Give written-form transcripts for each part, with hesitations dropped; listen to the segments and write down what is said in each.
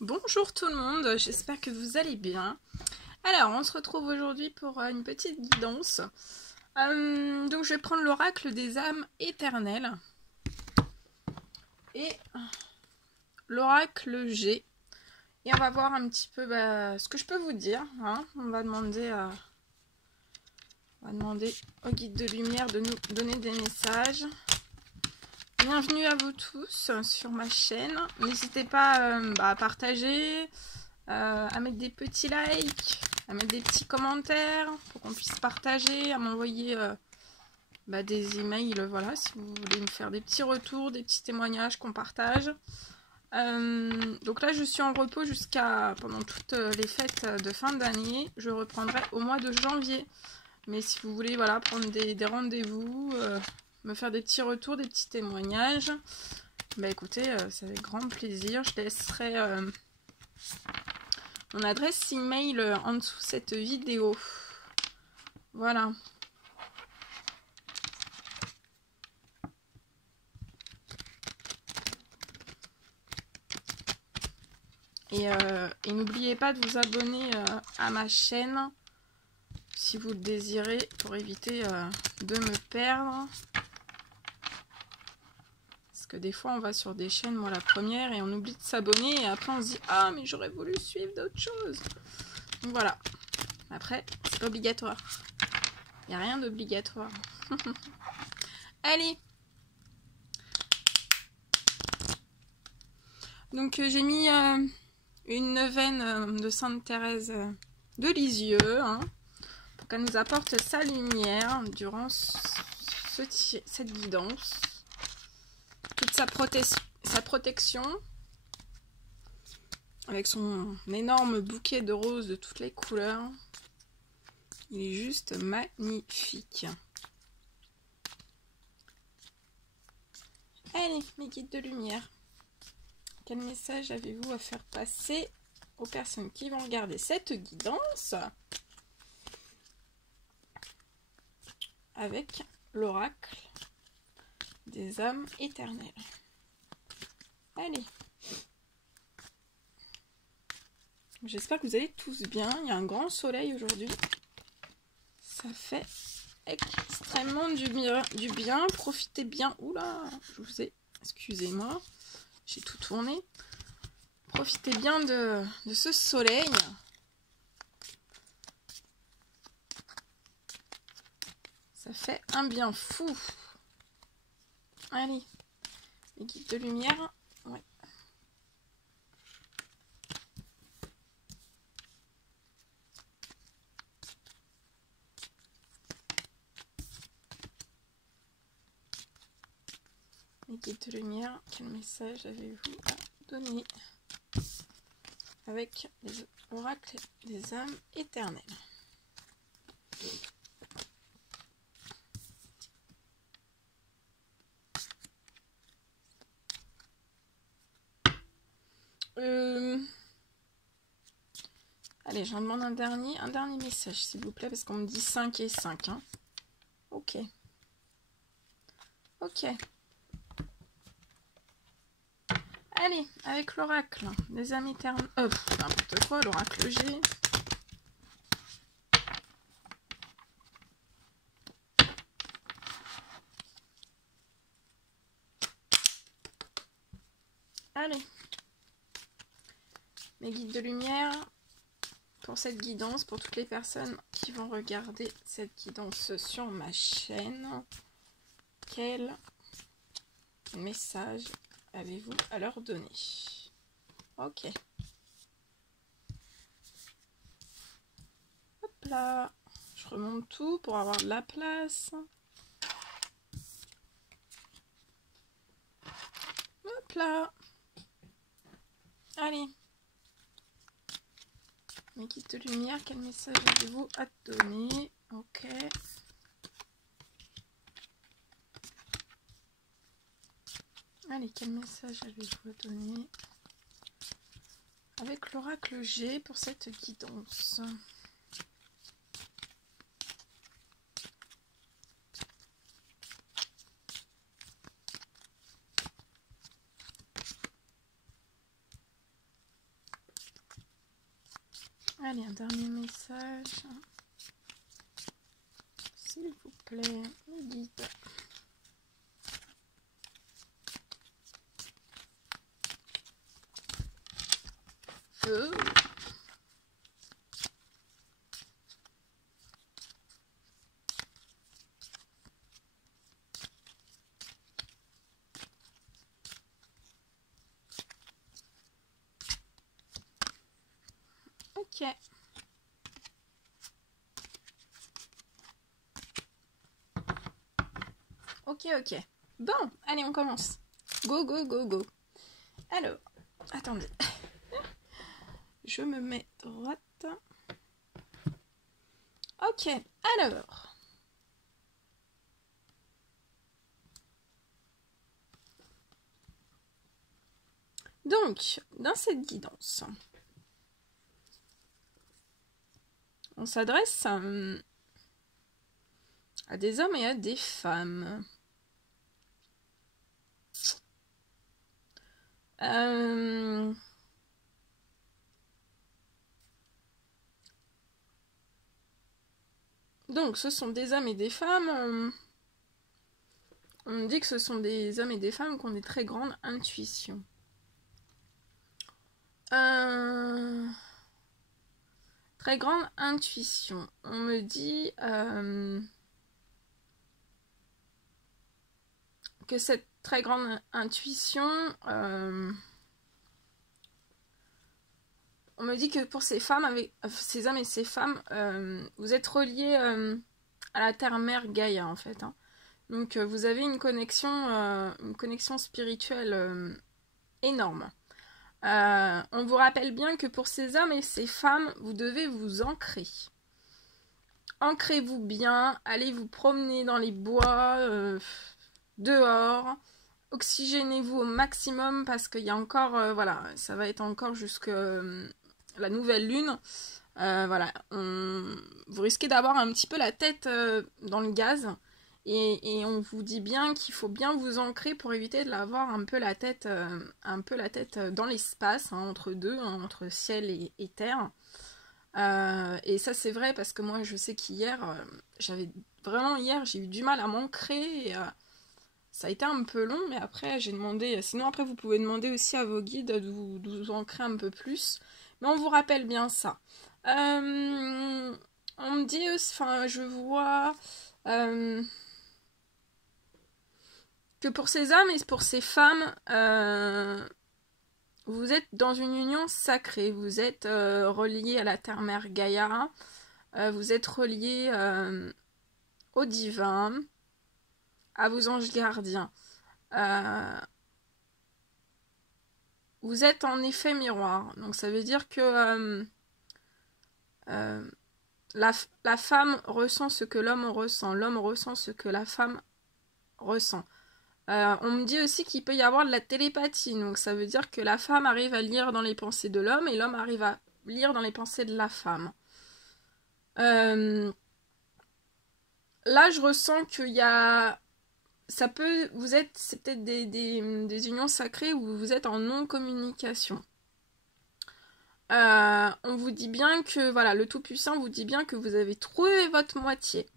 Bonjour tout le monde, j'espère que vous allez bien. Alors, on se retrouve aujourd'hui pour une petite guidance. Donc, je vais prendre l'oracle des âmes éternelles et l'oracle G. Et on va voir un petit peu ce que je peux vous dire. Hein. On va demander au guide de lumière de nous donner des messages. Bienvenue à vous tous sur ma chaîne. N'hésitez pas à partager, à mettre des petits likes, à mettre des petits commentaires pour qu'on puisse partager, à m'envoyer des emails, voilà, si vous voulez me faire des petits retours, des petits témoignages qu'on partage. Donc là je suis en repos pendant toutes les fêtes de fin d'année. Je reprendrai au mois de janvier. Mais si vous voulez voilà, prendre des rendez-vous, me faire des petits retours, des petits témoignages, écoutez, c'est avec grand plaisir. Je laisserai mon adresse email en dessous cette vidéo. Voilà. Et n'oubliez pas de vous abonner à ma chaîne si vous le désirez pour éviter de me perdre. Parce que des fois on va sur des chaînes, moi la première, et on oublie de s'abonner et après on se dit « Ah mais j'aurais voulu suivre d'autres choses !» Donc voilà. Après, c'est pas obligatoire. Il n'y a rien d'obligatoire. Allez. Donc j'ai mis une neuvaine de Sainte Thérèse de Lisieux, hein, pour qu'elle nous apporte sa lumière durant cette guidance. Toute sa protection. Avec son énorme bouquet de roses de toutes les couleurs. Il est juste magnifique. Allez, mes guides de lumière. Quel message avez-vous à faire passer aux personnes qui vont regarder cette guidance avec l'oracle des âmes éternelles? Allez. J'espère que vous allez tous bien. Il y a un grand soleil aujourd'hui. Ça fait extrêmement du bien. Profitez bien. Oula, je vous ai... Excusez-moi. J'ai tout tourné. Profitez bien de ce soleil. Ça fait un bien fou. Allez. Les guides de lumière. Ouais. Les guides de lumière, quel message avez-vous à donner avec les oracles des âmes éternelles? Allez, j'en demande un dernier message, s'il vous plaît, parce qu'on me dit 5 et 5. Hein. Ok. Ok. Allez, avec l'oracle des âmes éternelles. N'importe quoi, l'oracle G. Allez. Mes guides de lumière. Pour cette guidance, pour toutes les personnes qui vont regarder cette guidance sur ma chaîne, quel message avez-vous à leur donner? Ok. Hop là. Je remonte tout pour avoir de la place. Hop là. Allez. Mes guides de lumière, quel message avez-vous à donner? Ok. Allez, quel message avez-vous à donner avec l'oracle G pour cette guidance? Allez, un dernier message. S'il vous plaît, le guide. Ok. Ok. Bon, allez, on commence. Go. Alors, attendez. Je me mets droite. Ok, alors. Donc, dans cette guidance, on s'adresse à des hommes et à des femmes. Donc, ce sont des hommes et des femmes. On me dit que ce sont des hommes et des femmes qui ont des très grandes intuitions. Très grande intuition. On me dit que cette très grande intuition, on me dit que pour ces femmes, avec ces hommes et ces femmes, vous êtes reliés à la terre-mère Gaïa en fait. Hein. Donc vous avez une connexion spirituelle énorme. On vous rappelle bien que pour ces hommes et ces femmes, vous devez vous ancrer. Ancrez-vous bien, allez vous promener dans les bois, dehors, oxygénez-vous au maximum parce qu'il y a encore, voilà, ça va être encore jusque la nouvelle lune. Voilà, vous risquez d'avoir un petit peu la tête dans le gaz. Et on vous dit bien qu'il faut bien vous ancrer pour éviter de l'avoir un peu la tête dans l'espace, hein, entre deux, hein, entre ciel et terre. Et ça c'est vrai parce que moi je sais qu'hier, j'ai eu du mal à m'ancrer. Ça a été un peu long, mais après j'ai demandé, sinon après vous pouvez demander aussi à vos guides de vous ancrer un peu plus. Mais on vous rappelle bien ça. On me dit, enfin je vois... que pour ces hommes et pour ces femmes, vous êtes dans une union sacrée, vous êtes reliés à la terre-mère Gaïa, vous êtes reliés au divin, à vos anges gardiens. Vous êtes en effet miroir, donc ça veut dire que la femme ressent ce que l'homme ressent ce que la femme ressent. On me dit aussi qu'il peut y avoir de la télépathie, donc ça veut dire que la femme arrive à lire dans les pensées de l'homme et l'homme arrive à lire dans les pensées de la femme. Là, je ressens qu'il y a... c'est peut-être des unions sacrées où vous êtes en non-communication. On vous dit bien que, voilà, le Tout-Puissant vous dit bien que vous avez trouvé votre moitié.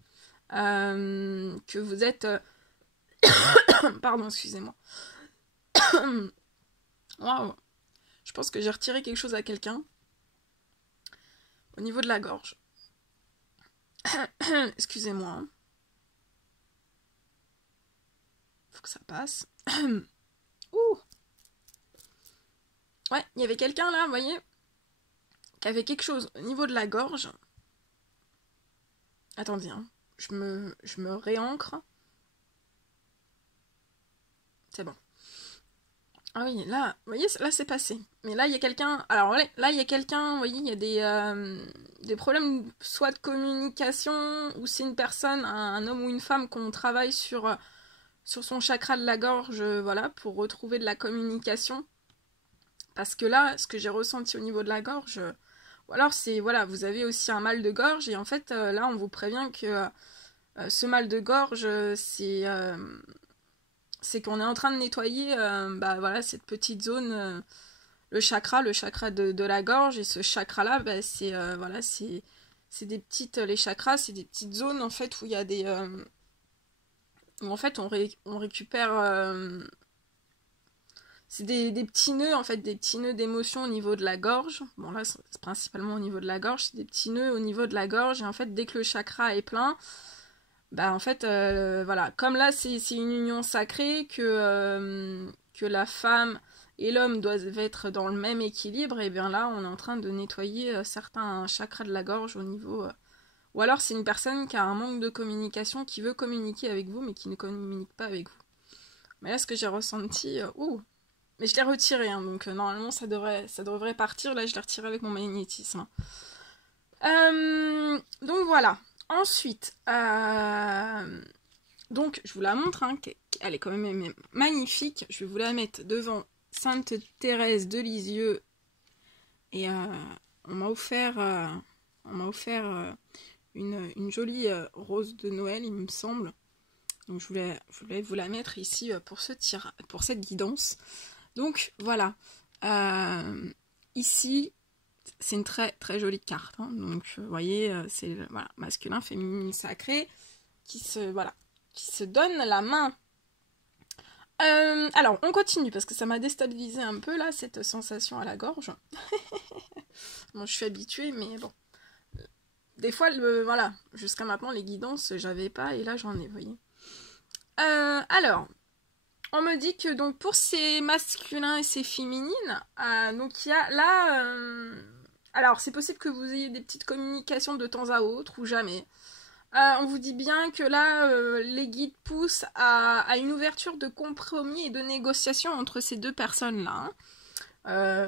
Que vous êtes... Pardon, excusez-moi. Waouh. Je pense que j'ai retiré quelque chose à quelqu'un. Au niveau de la gorge. Excusez-moi. Hein. Faut que ça passe. Ouh. Ouais, il y avait quelqu'un là, vous voyez, qui avait quelque chose au niveau de la gorge. Attendez, hein. Je me réancre. C'est bon. Ah oui, là, vous voyez, là c'est passé. Mais là, il y a quelqu'un... Alors là, il y a quelqu'un, vous voyez, il y a des problèmes soit de communication, ou c'est une personne, un homme ou une femme qu'on travaille sur son chakra de la gorge, voilà, pour retrouver de la communication. Parce que là, ce que j'ai ressenti au niveau de la gorge, ou alors c'est, voilà, vous avez aussi un mal de gorge, et en fait, là, on vous prévient que ce mal de gorge, c'est qu'on est en train de nettoyer, bah voilà, cette petite zone le chakra de la gorge. Et ce chakra-là, bah, c'est voilà, c'est des petites, les chakras, c'est des petites zones en fait où il y a des, où en fait on récupère, c'est des petits nœuds en fait, des petits nœuds d'émotion au niveau de la gorge. Bon là, c'est principalement au niveau de la gorge, c'est des petits nœuds au niveau de la gorge. Et en fait, dès que le chakra est plein, bah en fait, voilà, comme là c'est une union sacrée que la femme et l'homme doivent être dans le même équilibre, et bien là on est en train de nettoyer certains chakras de la gorge au niveau... Ou alors c'est une personne qui a un manque de communication, qui veut communiquer avec vous mais qui ne communique pas avec vous. Mais là ce que j'ai ressenti... mais je l'ai retiré, hein, donc normalement ça devrait partir, là je l'ai retiré avec mon magnétisme. Donc voilà. Ensuite, donc je vous la montre, hein, elle est quand même magnifique. Je vais vous la mettre devant Sainte Thérèse de Lisieux. Et on m'a offert une jolie rose de Noël, il me semble. Donc je voulais vous la mettre ici pour cette guidance. Donc voilà. Ici, c'est une très très jolie carte, hein. Donc vous voyez, c'est voilà, masculin, féminin, sacré qui se donne la main. Alors on continue parce que ça m'a déstabilisé un peu là, cette sensation à la gorge. Bon, je suis habituée, mais bon, des fois voilà, jusqu'à maintenant les guidances j'avais pas, et là j'en ai, vous voyez. Alors on me dit que donc pour ces masculins et ces féminines, donc il y a là, alors c'est possible que vous ayez des petites communications de temps à autre ou jamais. On vous dit bien que là, les guides poussent à une ouverture de compromis et de négociation entre ces deux personnes-là.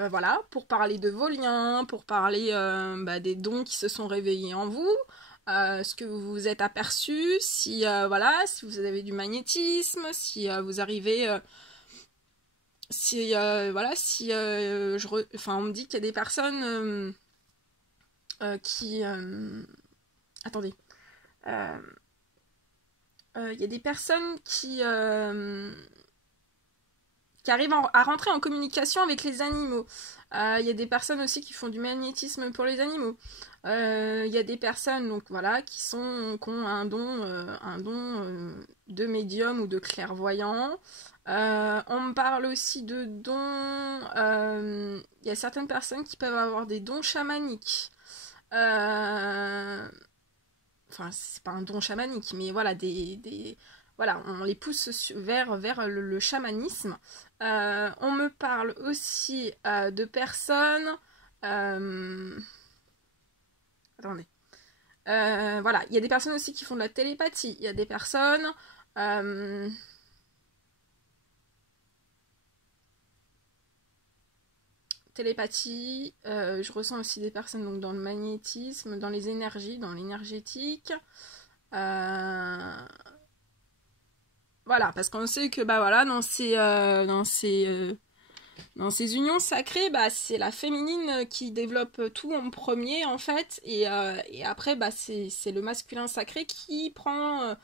Voilà, pour parler de vos liens, pour parler des dons qui se sont réveillés en vous, ce que vous vous êtes aperçu, si voilà, si vous avez du magnétisme, si vous arrivez, voilà, si enfin on me dit qu'il y a des personnes qui, attendez, il y a des personnes qui arrivent à rentrer en communication avec les animaux. Il y a des personnes aussi qui font du magnétisme pour les animaux. Il y a des personnes donc voilà qui ont un don de médium ou de clairvoyant. On me parle aussi de dons. Il y a certaines personnes qui peuvent avoir des dons chamaniques. Enfin, c'est pas un don chamanique, mais voilà, voilà, on les pousse vers le chamanisme. On me parle aussi de personnes... attendez. Voilà, il y a des personnes aussi qui font de la télépathie. Il y a des personnes... télépathie, je ressens aussi des personnes donc, dans le magnétisme, dans les énergies, dans l'énergétique. Voilà, parce qu'on sait que bah voilà, dans ces unions sacrées, bah c'est la féminine qui développe tout en premier en fait, et après bah c'est le masculin sacré qui prend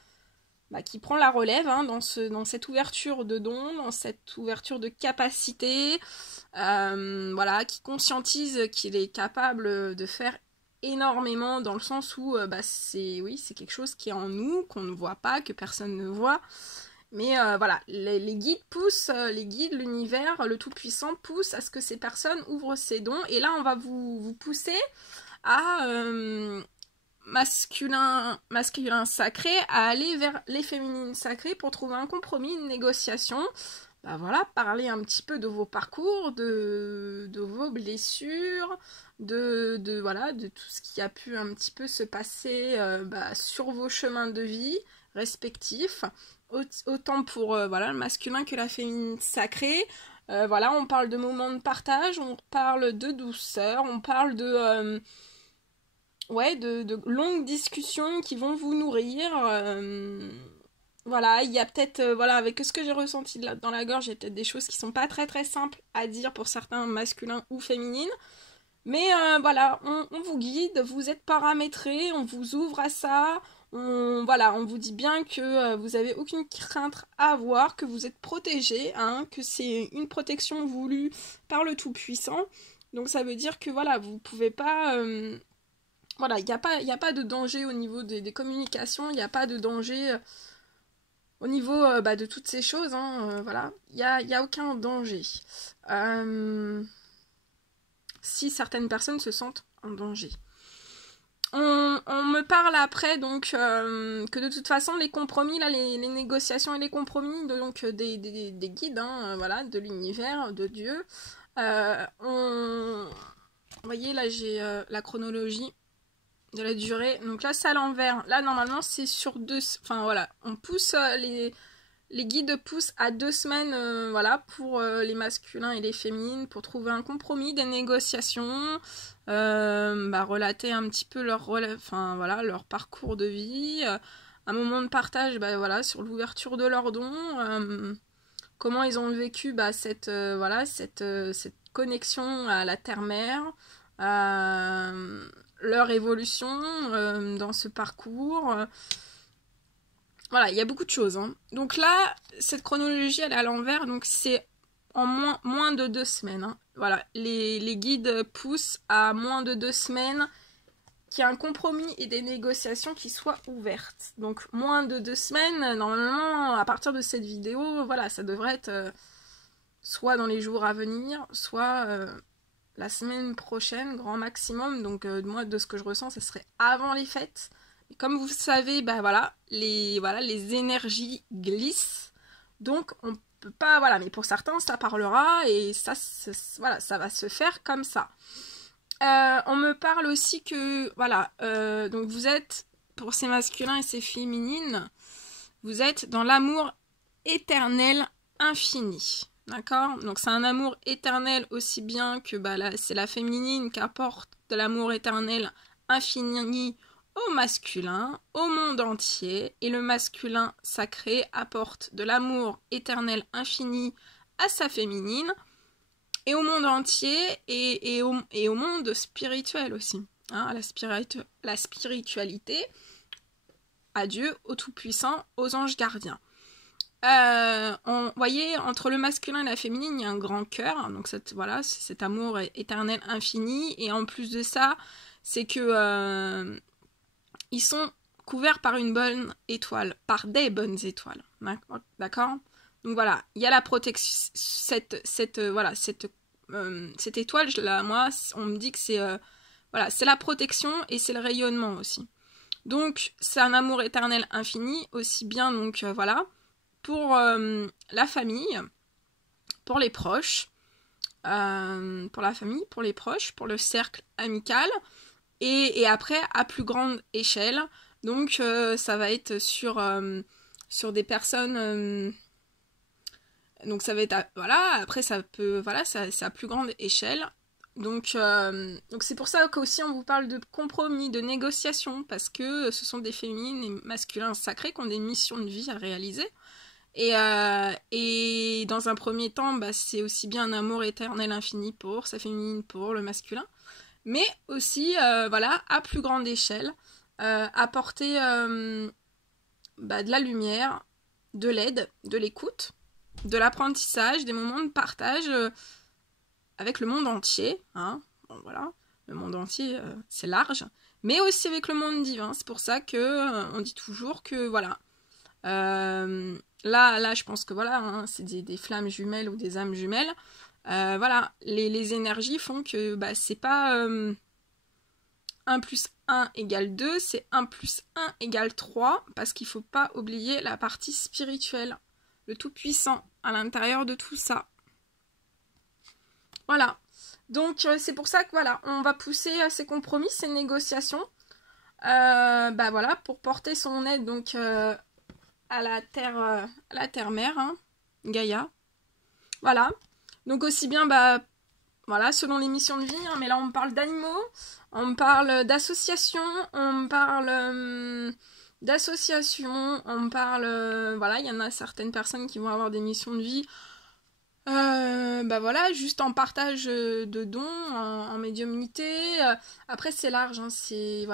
la relève, hein, dans cette ouverture de dons, dans cette ouverture de capacité, voilà, qui conscientise qu'il est capable de faire énormément, dans le sens où c'est quelque chose qui est en nous, qu'on ne voit pas, que personne ne voit. Mais voilà, les guides poussent, les guides, l'univers, le Tout-Puissant pousse à ce que ces personnes ouvrent ces dons. Et là, on va vous pousser à masculin sacré, à aller vers les féminines sacrées pour trouver un compromis, une négociation. Bah voilà, parler un petit peu de vos parcours, de vos blessures, voilà, de tout ce qui a pu un petit peu se passer sur vos chemins de vie respectifs. Autant pour voilà, le masculin que la féminine sacrée. Voilà, on parle de moments de partage, on parle de douceur, on parle de longues discussions qui vont vous nourrir. Voilà, il y a peut-être, voilà, avec ce que j'ai ressenti dans la gorge, il y a peut-être des choses qui sont pas très très simples à dire pour certains masculins ou féminines. Mais voilà, on vous guide, vous êtes paramétrés, on vous ouvre à ça, Voilà, on vous dit bien que vous avez aucune crainte à avoir, que vous êtes protégé, hein, que c'est une protection voulue par le Tout-Puissant. Donc ça veut dire que voilà, vous pouvez pas... voilà, il n'y a pas de danger au niveau des communications, il n'y a pas de danger au niveau de toutes ces choses, hein, voilà, il y a aucun danger. Si certaines personnes se sentent en danger. On me parle après donc que de toute façon les compromis, là, les négociations et les compromis donc des guides, hein, voilà, de l'univers, de Dieu. Vous voyez là j'ai la chronologie de la durée. Donc là c'est à l'envers. Là normalement c'est sur 2. Enfin voilà, on pousse les guides poussent à 2 semaines, voilà, pour les masculins et les féminines, pour trouver un compromis, des négociations, relater un petit peu voilà, leur parcours de vie, un moment de partage, voilà, sur l'ouverture de leurs dons, comment ils ont vécu cette connexion à la terre-mère, leur évolution dans ce parcours. Voilà, il y a beaucoup de choses, hein. Donc là, cette chronologie, elle est à l'envers, donc c'est en moins de 2 semaines, hein. Voilà, les guides poussent à moins de 2 semaines qu'il y ait un compromis et des négociations qui soient ouvertes. Donc moins de 2 semaines, normalement, à partir de cette vidéo, voilà, ça devrait être soit dans les jours à venir, soit la semaine prochaine, grand maximum. Donc moi, de ce que je ressens, ça serait avant les fêtes. Et comme vous savez, les énergies glissent, donc on peut pas, voilà, mais pour certains ça parlera et ça va se faire comme ça. On me parle aussi que, voilà, donc vous êtes, pour ces masculins et ces féminines, vous êtes dans l'amour éternel infini, d'accord? Donc c'est un amour éternel aussi bien que, là, c'est la féminine qui apporte de l'amour éternel infini au masculin, au monde entier, et le masculin sacré apporte de l'amour éternel infini à sa féminine, et au monde entier, et au monde spirituel aussi, hein, à la spiritualité, à Dieu, au Tout-Puissant, aux anges gardiens. Voyez, entre le masculin et la féminine, il y a un grand cœur, donc voilà, c'est cet amour éternel infini, et en plus de ça, c'est que ils sont couverts par une bonne étoile, par des bonnes étoiles, d'accord? Donc voilà, il y a la protection, cette étoile, moi, on me dit que c'est c'est la protection et c'est le rayonnement aussi. Donc c'est un amour éternel infini, aussi bien donc pour la famille, pour les proches, pour la famille, pour les proches, pour le cercle amical. Et après, à plus grande échelle, donc ça va être sur des personnes, donc ça va être, après ça peut, c'est à plus grande échelle. Donc c'est pour ça qu'aussi on vous parle de compromis, de négociation, parce que ce sont des féminines et masculins sacrés qui ont des missions de vie à réaliser. Et dans un premier temps, c'est aussi bien un amour éternel infini pour sa féminine, pour le masculin. Mais aussi, à plus grande échelle, apporter de la lumière, de l'aide, de l'écoute, de l'apprentissage, des moments de partage avec le monde entier. Hein. Bon, voilà, le monde entier, c'est large, mais aussi avec le monde divin. C'est pour ça que on dit toujours que, voilà, là, je pense que, c'est des flammes jumelles ou des âmes jumelles. Les énergies font que c'est pas 1 plus 1 égale 2, c'est 1 plus 1 égale 3, parce qu'il ne faut pas oublier la partie spirituelle, le Tout-Puissant à l'intérieur de tout ça. Voilà, donc c'est pour ça que on va pousser ces compromis, ces négociations, pour porter son aide donc à la terre-mère, hein, Gaïa. Voilà. Donc aussi bien, selon les missions de vie, hein, mais là on parle d'animaux, on parle d'associations, on parle il y en a certaines personnes qui vont avoir des missions de vie, juste en partage de dons, en médiumnité. Après c'est large, hein, c'est,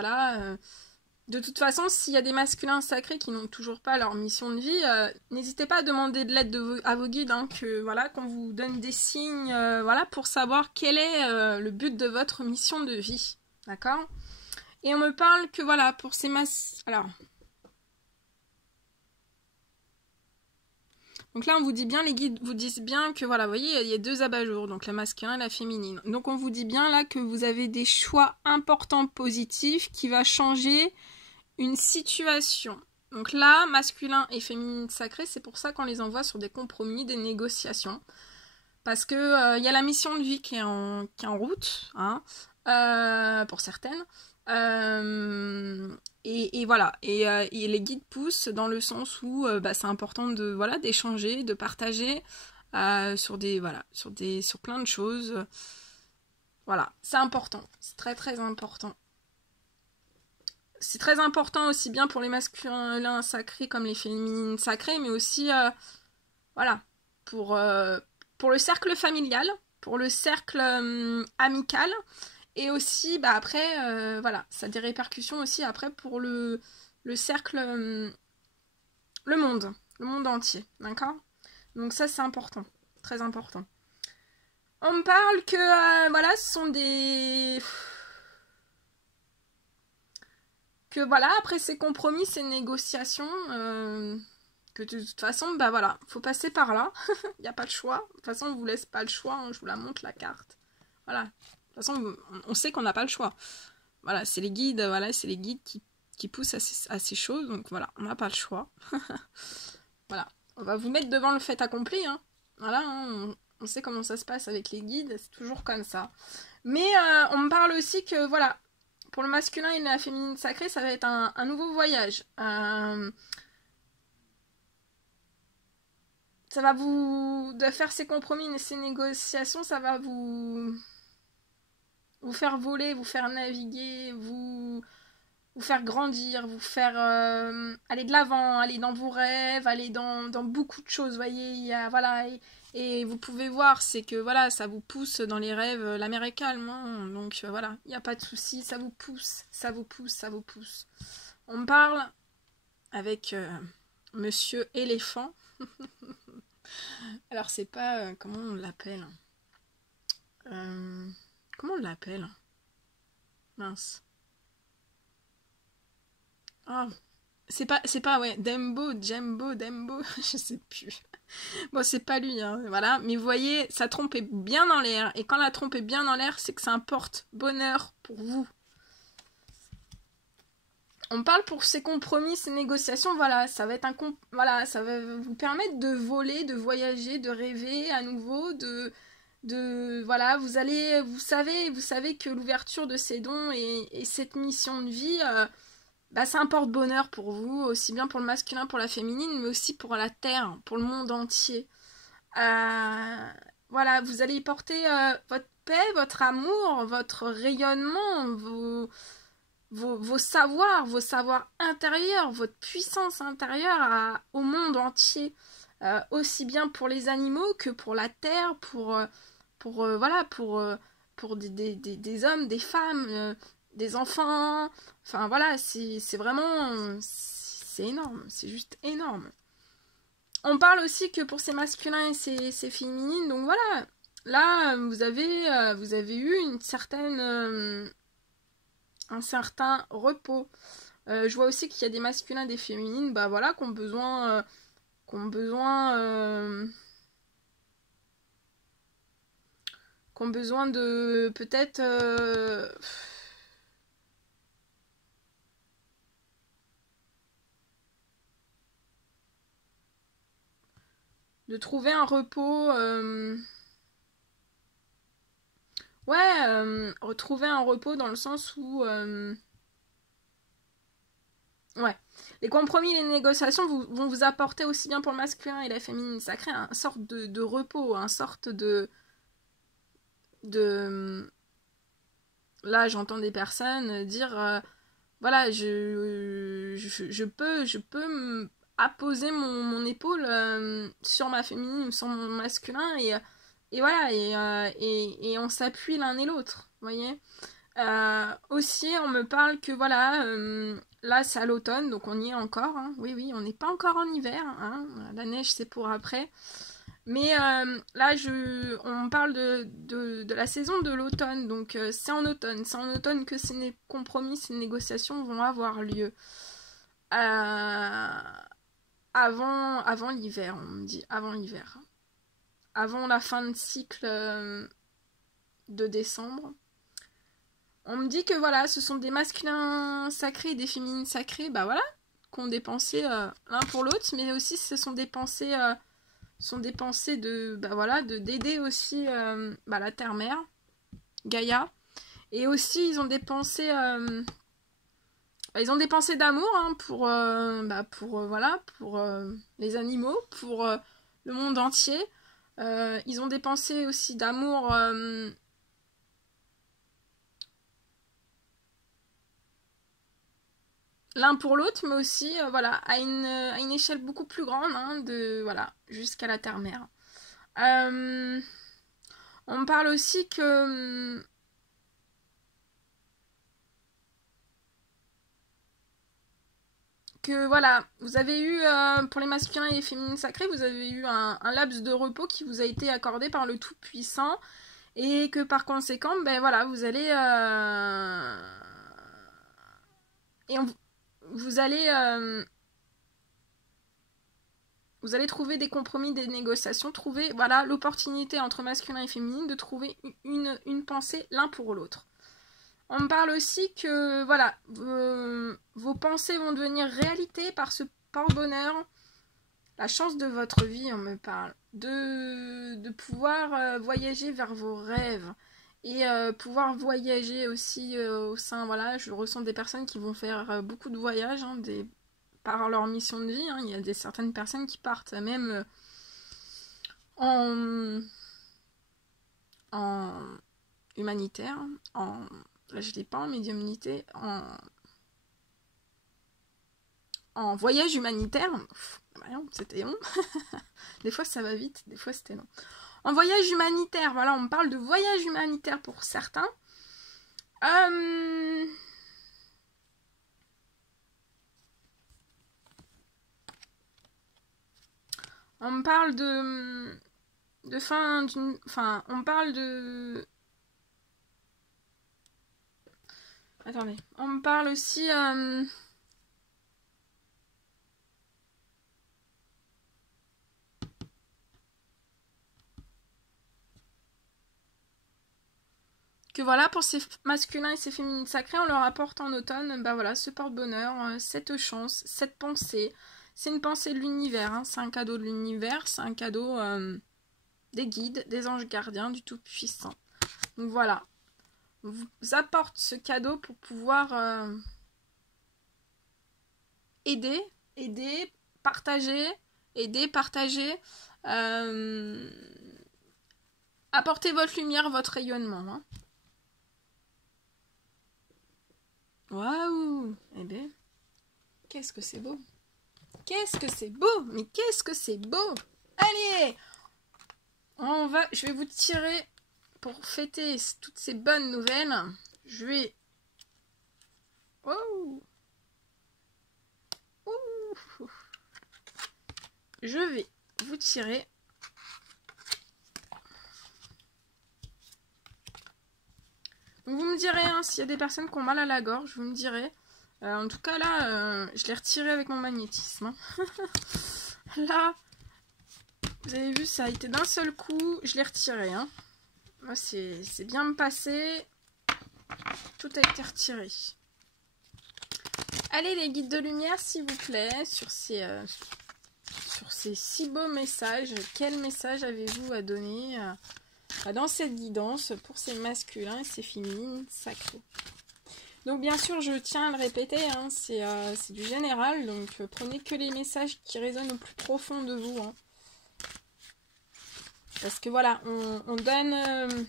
De toute façon, s'il y a des masculins sacrés qui n'ont toujours pas leur mission de vie, n'hésitez pas à demander de l'aide à vos guides, hein, voilà, qu'on vous donne des signes, voilà, pour savoir quel est le but de votre mission de vie, d'accord? Et on me parle que voilà, pour ces alors. Donc là, on vous dit bien, les guides vous disent bien que voilà, vous voyez, il y a 2 abat-jours, donc la masculine et la féminine. Donc on vous dit bien là que vous avez des choix importants positifs qui va changer une situation. Donc là, masculin et féminine sacrée, c'est pour ça qu'on les envoie sur des compromis, des négociations. Parce que y a la mission de vie qui est en route, hein, pour certaines. Et voilà, et les guides poussent dans le sens où c'est important de voilà d'échanger, de partager sur plein de choses. Voilà, c'est important, c'est très très important. C'est très important aussi bien pour les masculins sacrés comme les féminines sacrées, mais aussi voilà pour le cercle familial, pour le cercle amical. Et aussi, après, voilà, ça a des répercussions aussi après pour le cercle, le monde entier, d'accord? Donc ça, c'est important, très important. On me parle que, voilà, ce sont des... Que voilà, après ces compromis, ces négociations, que de toute façon, voilà, faut passer par là, il n'y a pas de choix. De toute façon, on vous laisse pas le choix, hein, je vous la montre, la carte. Voilà. De toute façon, on sait qu'on n'a pas le choix. Voilà, c'est les guides, voilà, c'est les guides qui poussent à ces choses. Donc voilà, on n'a pas le choix. Voilà, on va vous mettre devant le fait accompli. Hein. Voilà, hein, on sait comment ça se passe avec les guides, c'est toujours comme ça. Mais on me parle aussi que, voilà, pour le masculin et la féminine sacrée, ça va être un nouveau voyage. Ça va de faire ces compromis et ces négociations, ça va vous faire voler, vous faire naviguer, vous faire grandir, vous faire aller de l'avant, aller dans vos rêves, aller dans beaucoup de choses, voyez, il y a, voilà, et vous pouvez voir, c'est que voilà, ça vous pousse dans les rêves, la mer est calme, hein, donc voilà, il n'y a pas de souci, ça vous pousse, ça vous pousse, ça vous pousse. On me parle avec Monsieur Éléphant. Alors c'est pas, comment on l'appelle, comment on l'appelle? Mince. Oh, c'est pas, ouais, Dembo, je sais plus. Bon, c'est pas lui, hein, voilà. Mais vous voyez, sa trompe est bien dans l'air. Et quand la trompe est bien dans l'air, c'est que ça importe bonheur pour vous. On parle pour ces compromis, ces négociations, voilà, ça va être voilà, ça va vous permettre de voler, de voyager, de rêver à nouveau, voilà, vous savez que l'ouverture de ces dons et cette mission de vie, ça importe bonheur pour vous, aussi bien pour le masculin, pour la féminine, mais aussi pour la terre, pour le monde entier. Voilà, vous allez y porter votre paix, votre amour, votre rayonnement, vos savoirs intérieurs, votre puissance intérieure au monde entier, aussi bien pour les animaux que pour la terre, pour des hommes, des femmes, des enfants. Enfin voilà, c'est vraiment, c'est énorme, c'est juste énorme. On parle aussi que pour ces masculins et ces féminines, donc voilà, là vous avez eu une certaine un certain repos. Je vois aussi qu'il y a des masculins, des féminines, voilà, qui ont besoin de peut-être de trouver un repos, retrouver un repos dans le sens où ouais, les compromis et les négociations vont vous apporter aussi bien pour le masculin et la féminine sacrée une sorte de repos, une sorte de là j'entends des personnes dire voilà, je peux apposer mon épaule sur ma féminine, sur mon masculin et voilà, et on s'appuie l'un et l'autre, vous voyez. Aussi, on me parle que voilà, là c'est à l'automne, donc on y est encore. Hein. Oui, oui, on n'est pas encore en hiver. Hein. La neige, c'est pour après. Mais là, on parle de la saison de l'automne, donc c'est en automne. C'est en automne que ces compromis, ces négociations vont avoir lieu. Avant l'hiver, on me dit, avant l'hiver. Avant la fin de cycle de décembre. On me dit que voilà, ce sont des masculins sacrés et des féminines sacrées, bah voilà, qu'on dépensé l'un pour l'autre, mais aussi ce sont des pensées de bah voilà, d'aider aussi la terre-mère, Gaïa. Et aussi ils ont des pensées d'amour hein, pour les animaux, pour le monde entier. Ils ont des pensées aussi d'amour l'un pour l'autre, mais aussi voilà, à une échelle beaucoup plus grande, hein, jusqu'à la terre-mère. On me parle aussi que voilà, vous avez eu, pour les masculins et les féminines sacrés, vous avez eu un laps de repos qui vous a été accordé par le Tout-Puissant, et que par conséquent, ben voilà, vous allez... vous allez trouver des compromis, des négociations, trouver voilà l'opportunité entre masculin et féminin de trouver une pensée l'un pour l'autre. On me parle aussi que voilà, vos pensées vont devenir réalité par ce porte-bonheur, la chance de votre vie, on me parle, de pouvoir voyager vers vos rêves et pouvoir voyager aussi au sein, voilà, je ressens des personnes qui vont faire beaucoup de voyages, hein, par leur mission de vie, hein. Il y a certaines personnes qui partent même en humanitaire, là je l'ai pas en médiumnité, en voyage humanitaire. C'était long. Des fois ça va vite, des fois c'était long. En voyage humanitaire, voilà, on me parle de voyage humanitaire pour certains. On me parle de fin d'une... Enfin, on me parle de... Attendez. On me parle aussi... que voilà, pour ces masculins et ces féminines sacrées, on leur apporte en automne, bah voilà, ce porte-bonheur, cette chance, cette pensée. C'est une pensée de l'univers, hein. C'est un cadeau de l'univers, c'est un cadeau des guides, des anges gardiens, du Tout-Puissant. Donc voilà, on vous apporte ce cadeau pour pouvoir aider, partager, apporter votre lumière, votre rayonnement. Hein. Waouh! Eh bien, qu'est-ce que c'est beau! Qu'est-ce que c'est beau! Mais qu'est-ce que c'est beau! Allez! Je vais vous tirer pour fêter toutes ces bonnes nouvelles. Je vais... Oh! Ouh. Je vais vous tirer. Donc vous me direz, hein, s'il y a des personnes qui ont mal à la gorge, vous me direz. En tout cas, là, je l'ai retiré avec mon magnétisme. Hein. Là, vous avez vu, ça a été d'un seul coup, je l'ai retiré. Hein. Moi, c'est bien passé. Tout a été retiré. Allez, les guides de lumière, s'il vous plaît, sur ces 6 beaux messages. Quel message avez-vous à donner dans cette guidance pour ces masculins et ces féminines sacrés? Donc bien sûr, je tiens à le répéter, hein, c'est du général, donc prenez que les messages qui résonnent au plus profond de vous. Hein. Parce que voilà, on donne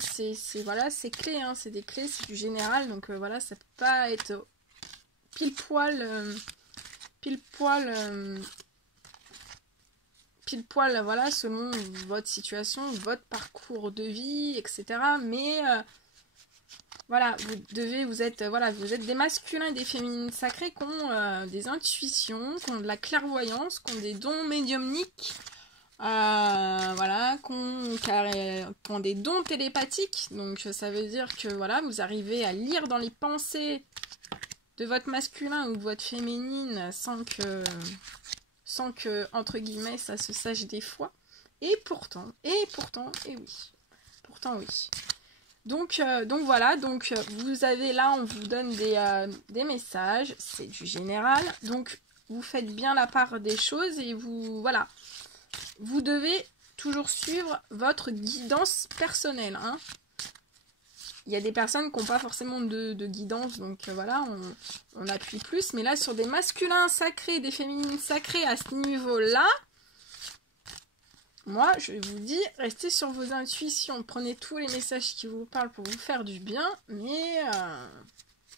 ces clés, hein, c'est des clés, c'est du général, donc voilà, ça peut pas être pile poil, voilà, selon votre situation, votre parcours de vie, etc. Mais voilà, vous êtes des masculins et des féminines sacrés qui ont des intuitions, qui ont de la clairvoyance, qui ont des dons médiumniques, voilà, qui ont des dons télépathiques. Donc ça veut dire que voilà, vous arrivez à lire dans les pensées de votre masculin ou de votre féminine sans que entre guillemets ça se sache des fois. Et pourtant, oui. Pourtant oui. Donc voilà, vous avez là, on vous donne des messages, c'est du général, donc vous faites bien la part des choses et vous devez toujours suivre votre guidance personnelle. Hein. Il y a des personnes qui n'ont pas forcément de guidance, donc voilà, on appuie plus, mais là sur des masculins sacrés, des féminines sacrées à ce niveau-là, moi, je vous dis, restez sur vos intuitions. Prenez tous les messages qui vous parlent pour vous faire du bien, mais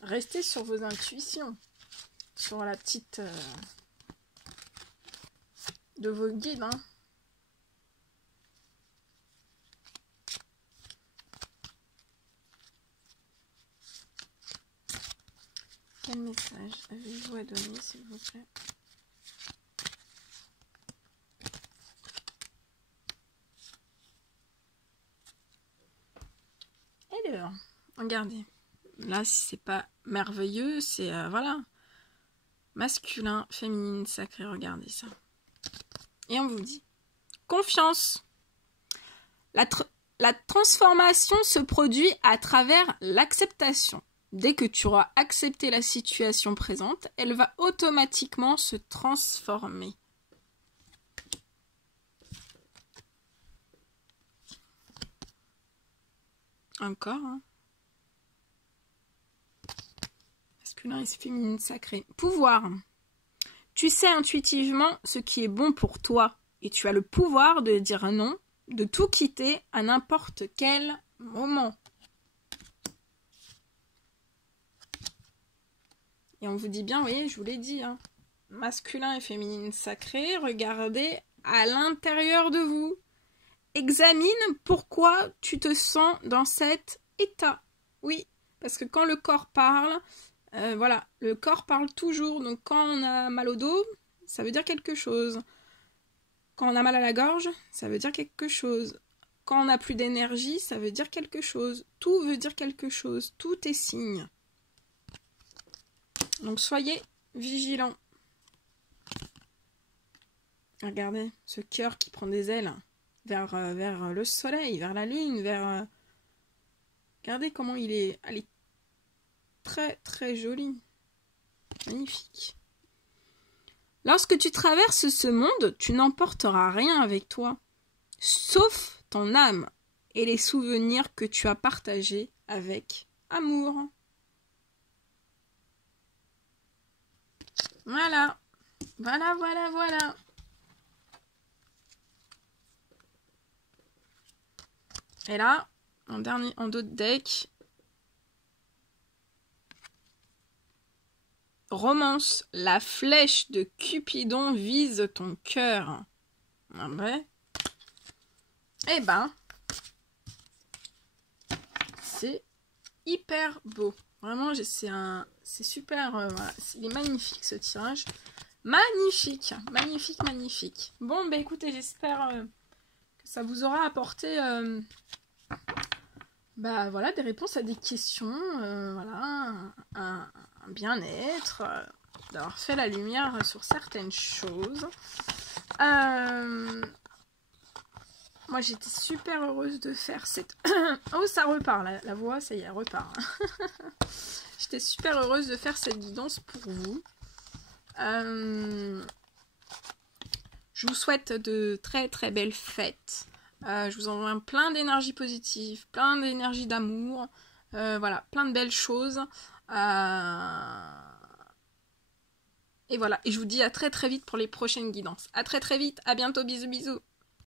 restez sur vos intuitions. Sur la petite de vos guides. Hein. Quel message avez-vous à donner, s'il vous plaît ? Alors, regardez. Là, si c'est pas merveilleux, c'est voilà. Masculin, féminine, sacré, regardez ça. Et on vous dit confiance. La transformation se produit à travers l'acceptation. Dès que tu auras accepté la situation présente, elle va automatiquement se transformer. Encore, hein. Masculin et féminine sacré. Pouvoir. Tu sais intuitivement ce qui est bon pour toi et tu as le pouvoir de dire non, de tout quitter à n'importe quel moment. Et on vous dit bien, vous voyez, je vous l'ai dit, hein, masculin et féminine sacré, regardez à l'intérieur de vous. Examine pourquoi tu te sens dans cet état. Oui, parce que quand le corps parle, voilà, le corps parle toujours. Donc quand on a mal au dos, ça veut dire quelque chose. Quand on a mal à la gorge, ça veut dire quelque chose. Quand on n'a plus d'énergie, ça veut dire quelque chose. Tout veut dire quelque chose. Tout est signe. Donc soyez vigilants. Regardez, ce cœur qui prend des ailes. Vers le soleil, vers la lune, vers... Regardez comment elle est très très jolie. Magnifique. Lorsque tu traverses ce monde, tu n'emporteras rien avec toi, sauf ton âme et les souvenirs que tu as partagés avec amour. Voilà. Voilà. Et là, en dos de deck, romance, la flèche de Cupidon vise ton cœur. Ah ouais. Eh ben, c'est hyper beau. Vraiment, c'est super. Voilà. Il est magnifique ce tirage. Magnifique. Bon, bah écoutez, j'espère que ça vous aura apporté voilà, des réponses à des questions, voilà, un bien-être, d'avoir fait la lumière sur certaines choses. Moi, j'étais super heureuse de faire cette... Oh, ça repart, la voix, ça y est, elle repart. J'étais super heureuse de faire cette guidance pour vous. Je vous souhaite de très très belles fêtes. Je vous envoie plein d'énergie positive, plein d'énergie d'amour, voilà, plein de belles choses. Et voilà, et je vous dis à très très vite pour les prochaines guidances. À très très vite, à bientôt, bisous bisous.